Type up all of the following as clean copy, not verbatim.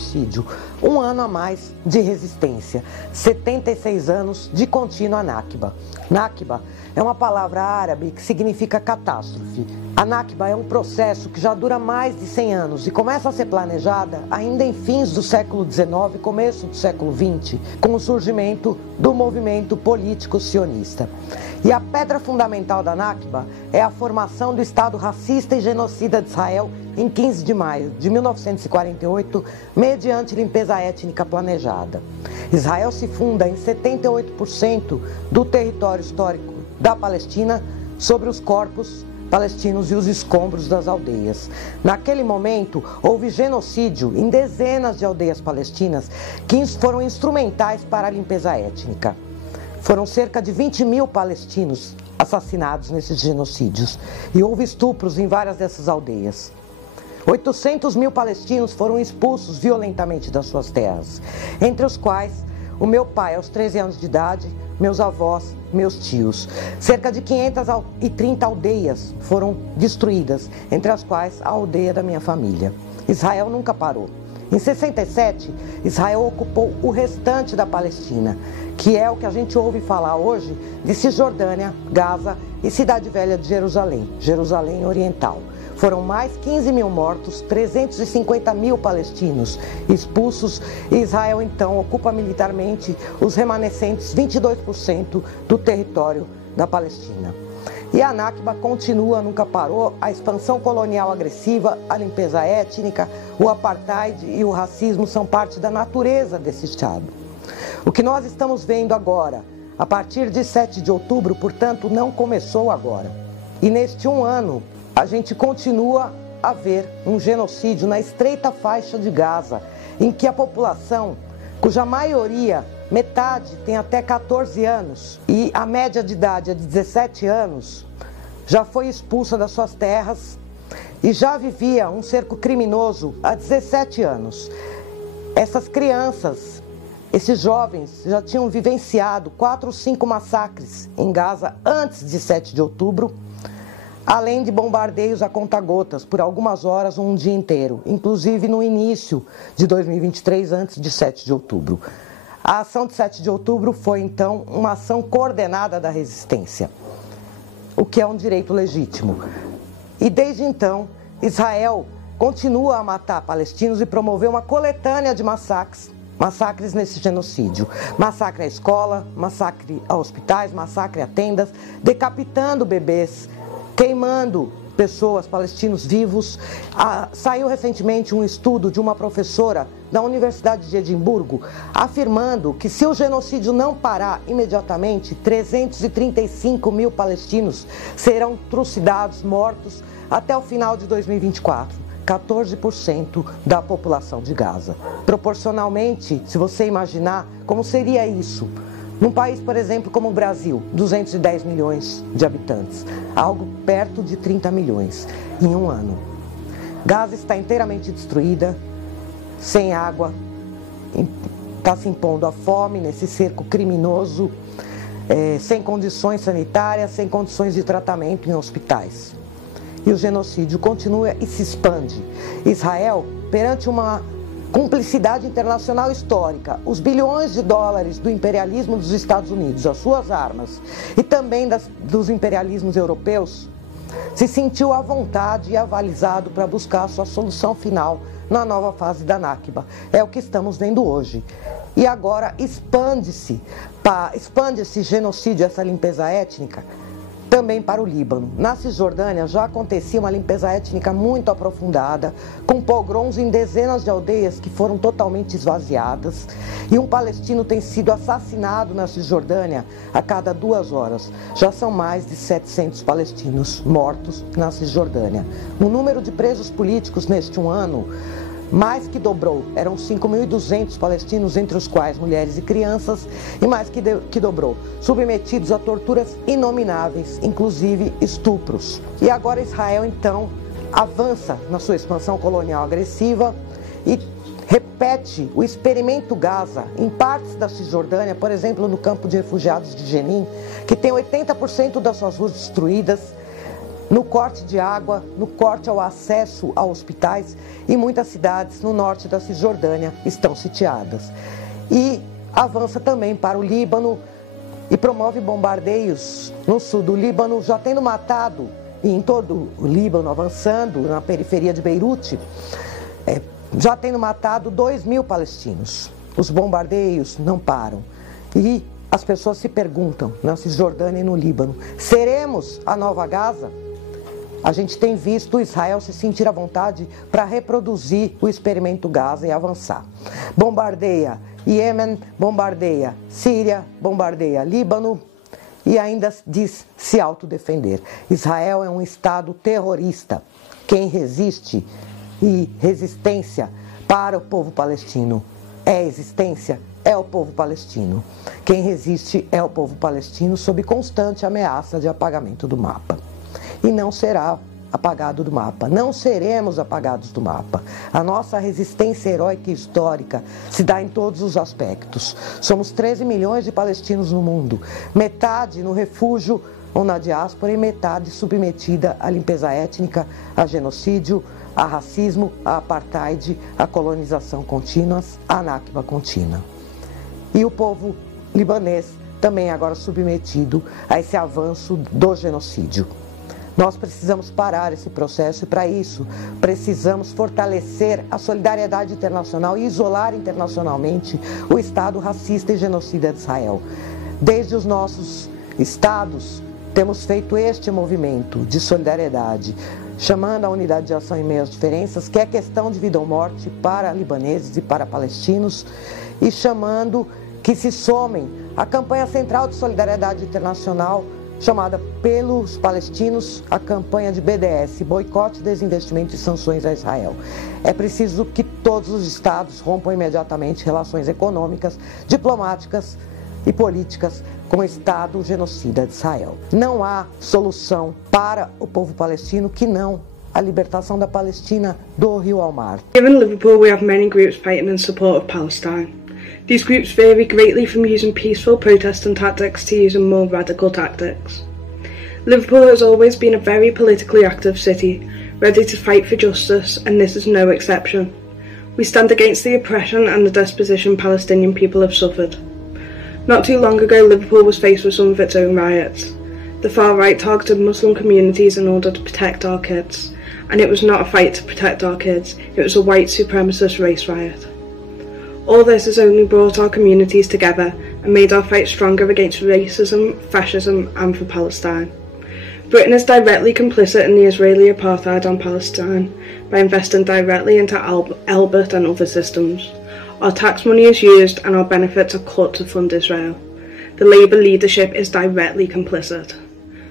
genocídio, um ano a mais de resistência, 76 anos de contínua Nakba. Nakba é uma palavra árabe que significa catástrofe. A Nakba é um processo que já dura mais de 100 anos e começa a ser planejada ainda em fins do século XIX e começo do século XX, com o surgimento do movimento político sionista. E a pedra fundamental da Nakba é a formação do Estado racista e genocida de Israel em 15 de maio de 1948, mediante limpeza étnica planejada. Israel se funda em 78% do território histórico da Palestina sobre os corpos palestinos e os escombros das aldeias. Naquele momento, houve genocídio em dezenas de aldeias palestinas que foram instrumentais para a limpeza étnica. Foram cerca de 20 mil palestinos assassinados nesses genocídios e houve estupros em várias dessas aldeias. 800 mil palestinos foram expulsos violentamente das suas terras, entre os quais o meu pai aos 13 anos de idade, meus avós, meus tios. Cerca de 530 aldeias foram destruídas, entre as quais a aldeia da minha família. Israel nunca parou. Em 67, Israel ocupou o restante da Palestina, que é o que a gente ouve falar hoje de Cisjordânia, Gaza e Cidade Velha de Jerusalém, Jerusalém Oriental. Foram mais 15 mil mortos, 350 mil palestinos expulsos e Israel então ocupa militarmente os remanescentes 22% do território da Palestina. E a Nakba continua, nunca parou, a expansão colonial agressiva, a limpeza étnica, o apartheid e o racismo são parte da natureza desse Estado. O que nós estamos vendo agora, a partir de 7 de outubro, portanto, não começou agora. E neste um ano, a gente continua a ver um genocídio na estreita faixa de Gaza, em que a população, cuja maioria, metade, tem até 14 anos e a média de idade é de 17 anos, já foi expulsa das suas terras e já vivia um cerco criminoso há 17 anos. Essas crianças, esses jovens já tinham vivenciado 4 ou 5 massacres em Gaza antes de 7 de outubro, além de bombardeios a conta-gotas por algumas horas ou um dia inteiro, inclusive no início de 2023, antes de 7 de outubro. A ação de 7 de outubro foi, então, uma ação coordenada da resistência, o que é um direito legítimo. E desde então, Israel continua a matar palestinos e promoveu uma coletânea de massacres nesse genocídio. Massacre à escola, massacre a hospitais, massacre a tendas, decapitando bebês, queimando pessoas, palestinos vivos. Saiu recentemente um estudo de uma professora da Universidade de Edimburgo afirmando que se o genocídio não parar imediatamente, 335 mil palestinos serão trucidados, mortos até o final de 2024. 14% da população de Gaza. Proporcionalmente, se você imaginar como seria isso, num país, por exemplo, como o Brasil, 210 milhões de habitantes, algo perto de 30 milhões em um ano. Gaza está inteiramente destruída, sem água, está se impondo a fome nesse cerco criminoso, sem condições sanitárias, sem condições de tratamento em hospitais. E o genocídio continua e se expande. Israel, perante uma cumplicidade internacional histórica, os bilhões de dólares do imperialismo dos Estados Unidos, as suas armas, e também dos imperialismos europeus, se sentiu à vontade e avalizado para buscar a sua solução final na nova fase da Nakba. É o que estamos vendo hoje. E agora expande esse genocídio, essa limpeza étnica, também para o Líbano. Na Cisjordânia já acontecia uma limpeza étnica muito aprofundada, com pogroms em dezenas de aldeias que foram totalmente esvaziadas, e um palestino tem sido assassinado na Cisjordânia a cada 2 horas. Já são mais de 700 palestinos mortos na Cisjordânia. O número de presos políticos neste um ano mais que dobrou, eram 5.200 palestinos, entre os quais mulheres e crianças, e mais que dobrou, submetidos a torturas inomináveis, inclusive estupros. E agora Israel, então, avança na sua expansão colonial agressiva e repete o experimento Gaza em partes da Cisjordânia, por exemplo, no campo de refugiados de Jenin, que tem 80% das suas ruas destruídas, no corte de água, no corte ao acesso a hospitais, e muitas cidades no norte da Cisjordânia estão sitiadas. E avança também para o Líbano e promove bombardeios no sul do Líbano, já tendo matado, e em todo o Líbano, avançando na periferia de Beirute, já tendo matado 2.000 palestinos. Os bombardeios não param. E as pessoas se perguntam, na Cisjordânia e no Líbano, seremos a nova Gaza? A gente tem visto Israel se sentir à vontade para reproduzir o experimento Gaza e avançar. Bombardeia Iêmen, bombardeia Síria, bombardeia Líbano e ainda diz se autodefender. Israel é um Estado terrorista. Quem resiste e resistência para o povo palestino é existência, é o povo palestino. Quem resiste é o povo palestino sob constante ameaça de apagamento do mapa. E não será apagado do mapa, não seremos apagados do mapa. A nossa resistência heróica e histórica se dá em todos os aspectos. Somos 13 milhões de palestinos no mundo, metade no refúgio ou na diáspora e metade submetida à limpeza étnica, a genocídio, a racismo, a apartheid, a colonização contínua, a Nakba contínua. E o povo libanês também agora submetido a esse avanço do genocídio. Nós precisamos parar esse processo e, para isso, precisamos fortalecer a solidariedade internacional e isolar internacionalmente o Estado racista e genocida de Israel. Desde os nossos estados, temos feito este movimento de solidariedade, chamando a unidade de ação em meio às diferenças, que é questão de vida ou morte para libaneses e para palestinos, e chamando que se somem à campanha central de solidariedade internacional, chamada pelos palestinos a campanha de BDS, boicote, desinvestimento e sanções a Israel. É preciso que todos os estados rompam imediatamente relações econômicas, diplomáticas e políticas com o Estado genocida de Israel. Não há solução para o povo palestino que não a libertação da Palestina do rio ao mar. Here in Liverpool we have many groups fighting in support of Palestine. These groups vary greatly from using peaceful protesting tactics to using more radical tactics. Liverpool has always been a very politically active city, ready to fight for justice, and this is no exception. We stand against the oppression and the dispossession Palestinian people have suffered. Not too long ago, Liverpool was faced with some of its own riots. The far right targeted Muslim communities in order to protect our kids, and it was not a fight to protect our kids, it was a white supremacist race riot. All this has only brought our communities together and made our fight stronger against racism, fascism and for Palestine. Britain is directly complicit in the Israeli apartheid on Palestine by investing directly into Elbit and other systems. Our tax money is used and our benefits are cut to fund Israel. The Labour leadership is directly complicit.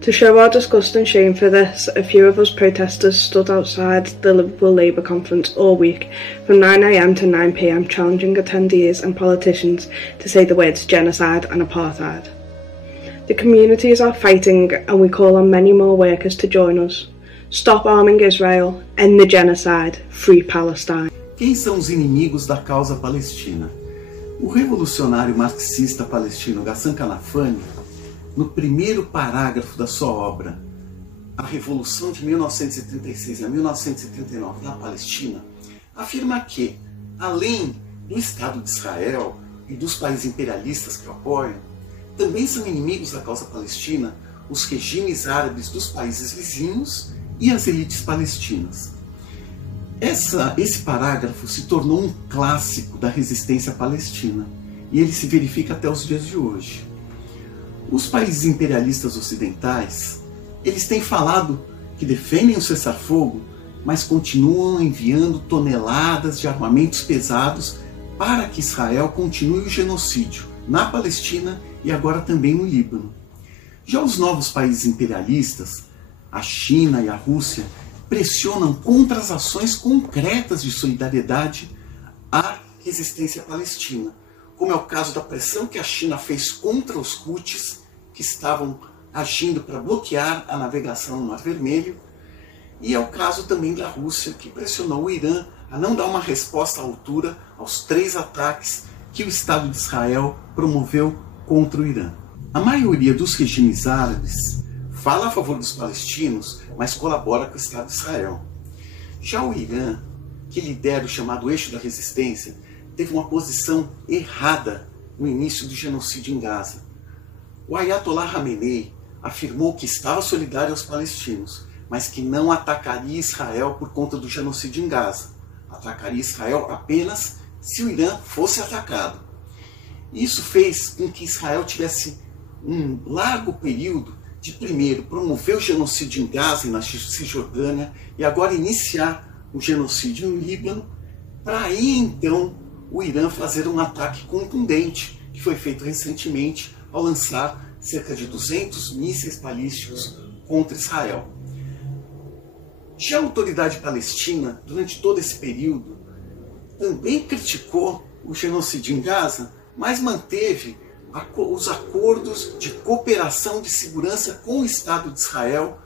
To show our disgust and shame for this, a few of us protesters stood outside the Liverpool Labour conference all week from 9 AM to 9 PM challenging attendees and politicians to say the words genocide and apartheid. The communities are fighting and we call on many more workers to join us. Stop arming Israel, end the genocide, free Palestine. Quem são os inimigos da causa palestina? O revolucionário marxista palestino Ghassan Kanafani, no primeiro parágrafo da sua obra, A Revolução de 1936 a 1939 na Palestina, afirma que, além do Estado de Israel e dos países imperialistas que o apoiam, também são inimigos da causa palestina os regimes árabes dos países vizinhos e as elites palestinas. Esse parágrafo se tornou um clássico da resistência palestina e ele se verifica até os dias de hoje. Os países imperialistas ocidentais, eles têm falado que defendem o cessar-fogo, mas continuam enviando toneladas de armamentos pesados para que Israel continue o genocídio na Palestina e agora também no Líbano. Já os novos países imperialistas, a China e a Rússia, pressionam contra as ações concretas de solidariedade à resistência palestina, como é o caso da pressão que a China fez contra os Houthis, que estavam agindo para bloquear a navegação no Mar Vermelho, e é o caso também da Rússia, que pressionou o Irã a não dar uma resposta à altura aos 3 ataques que o Estado de Israel promoveu contra o Irã. A maioria dos regimes árabes fala a favor dos palestinos, mas colabora com o Estado de Israel. Já o Irã, que lidera o chamado eixo da resistência, teve uma posição errada no início do genocídio em Gaza. O Ayatollah Khamenei afirmou que estava solidário aos palestinos, mas que não atacaria Israel por conta do genocídio em Gaza. Atacaria Israel apenas se o Irã fosse atacado. Isso fez com que Israel tivesse um largo período de, primeiro, promover o genocídio em Gaza e na Cisjordânia, e agora iniciar o genocídio no Líbano, para aí então o Irã fazer um ataque contundente, que foi feito recentemente ao lançar cerca de 200 mísseis balísticos contra Israel. Já a autoridade palestina, durante todo esse período, também criticou o genocídio em Gaza, mas manteve os acordos de cooperação de segurança com o Estado de Israel,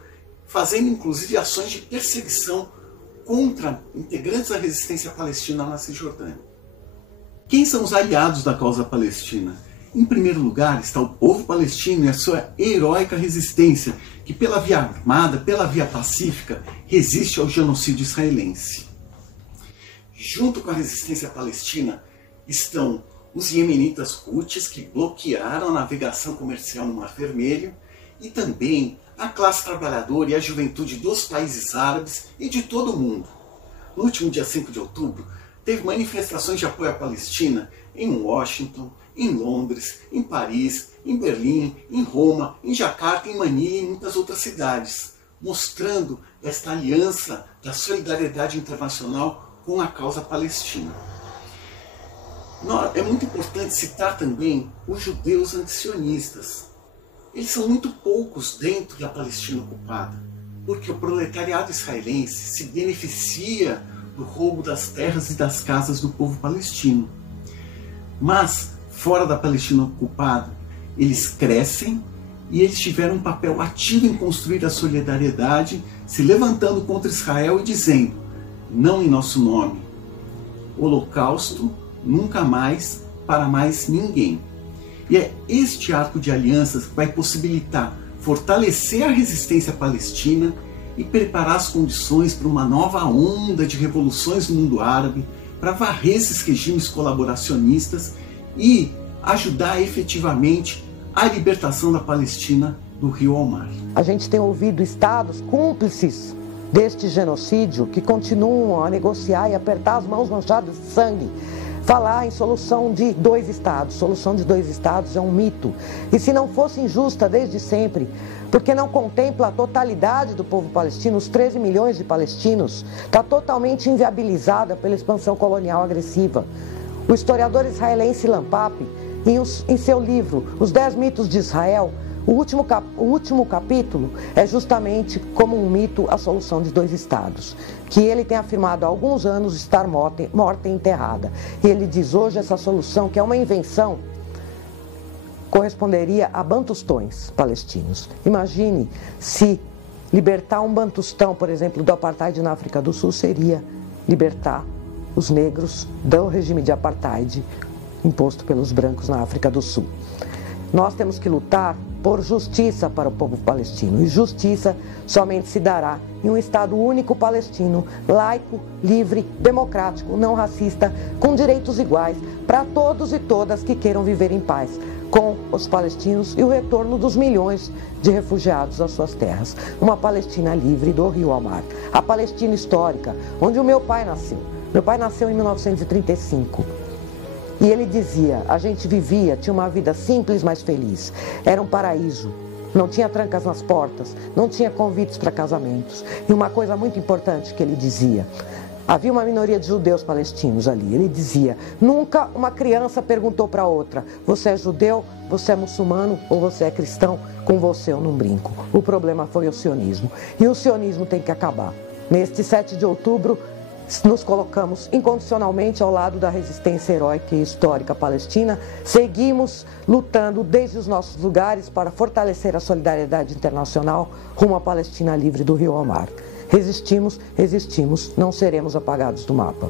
fazendo inclusive ações de perseguição contra integrantes da resistência palestina na Cisjordânia. Quem são os aliados da causa palestina? Em primeiro lugar está o povo palestino e a sua heróica resistência, que pela via armada, pela via pacífica, resiste ao genocídio israelense. Junto com a resistência palestina estão os iemenitas Houthis, que bloquearam a navegação comercial no Mar Vermelho, e também a classe trabalhadora e a juventude dos países árabes e de todo o mundo. No último dia 5 de outubro, teve manifestações de apoio à Palestina em Washington, em Londres, em Paris, em Berlim, em Roma, em Jacarta, em Manilha e em muitas outras cidades, mostrando esta aliança da solidariedade internacional com a causa palestina. É muito importante citar também os judeus antisionistas. Eles são muito poucos dentro da Palestina ocupada, porque o proletariado israelense se beneficia do roubo das terras e das casas do povo palestino. Mas, fora da Palestina ocupada, eles crescem e eles tiveram um papel ativo em construir a solidariedade, se levantando contra Israel e dizendo: não em nosso nome, holocausto, nunca mais, para mais ninguém. E é este arco de alianças que vai possibilitar fortalecer a resistência palestina e preparar as condições para uma nova onda de revoluções no mundo árabe, para varrer esses regimes colaboracionistas e ajudar efetivamente a libertação da Palestina do rio ao mar. A gente tem ouvido estados cúmplices deste genocídio que continuam a negociar e apertar as mãos manchadas de sangue, falar em solução de 2 estados. Solução de 2 estados é um mito. E se não fosse injusta desde sempre, porque não contempla a totalidade do povo palestino, os 13 milhões de palestinos, está totalmente inviabilizada pela expansão colonial agressiva. O historiador israelense Ilan Pappé, em seu livro Os 10 Mitos de Israel, o último capítulo é justamente como um mito a solução de 2 estados, que ele tem afirmado há alguns anos estar morta e enterrada. E ele diz hoje essa solução, que é uma invenção, corresponderia a bantustões palestinos. Imagine se libertar um bantustão, por exemplo, do apartheid na África do Sul, seria libertar os negros do regime de apartheid imposto pelos brancos na África do Sul. Nós temos que lutar por justiça para o povo palestino. E justiça somente se dará em um Estado único palestino, laico, livre, democrático, não racista, com direitos iguais para todos e todas que queiram viver em paz com os palestinos e o retorno dos milhões de refugiados às suas terras. Uma Palestina livre do rio ao mar. A Palestina histórica, onde o meu pai nasceu. Meu pai nasceu em 1935. E ele dizia, a gente vivia, tinha uma vida simples, mas feliz. Era um paraíso. Não tinha trancas nas portas, não tinha convites para casamentos. E uma coisa muito importante que ele dizia, havia uma minoria de judeus palestinos ali. Ele dizia, nunca uma criança perguntou para outra, você é judeu, você é muçulmano ou você é cristão? Com você eu não brinco. O problema foi o sionismo. E o sionismo tem que acabar. Neste 7 de outubro, nos colocamos incondicionalmente ao lado da resistência heróica e histórica palestina, seguimos lutando desde os nossos lugares para fortalecer a solidariedade internacional rumo à Palestina livre do rio ao mar. Resistimos, resistimos, não seremos apagados do mapa.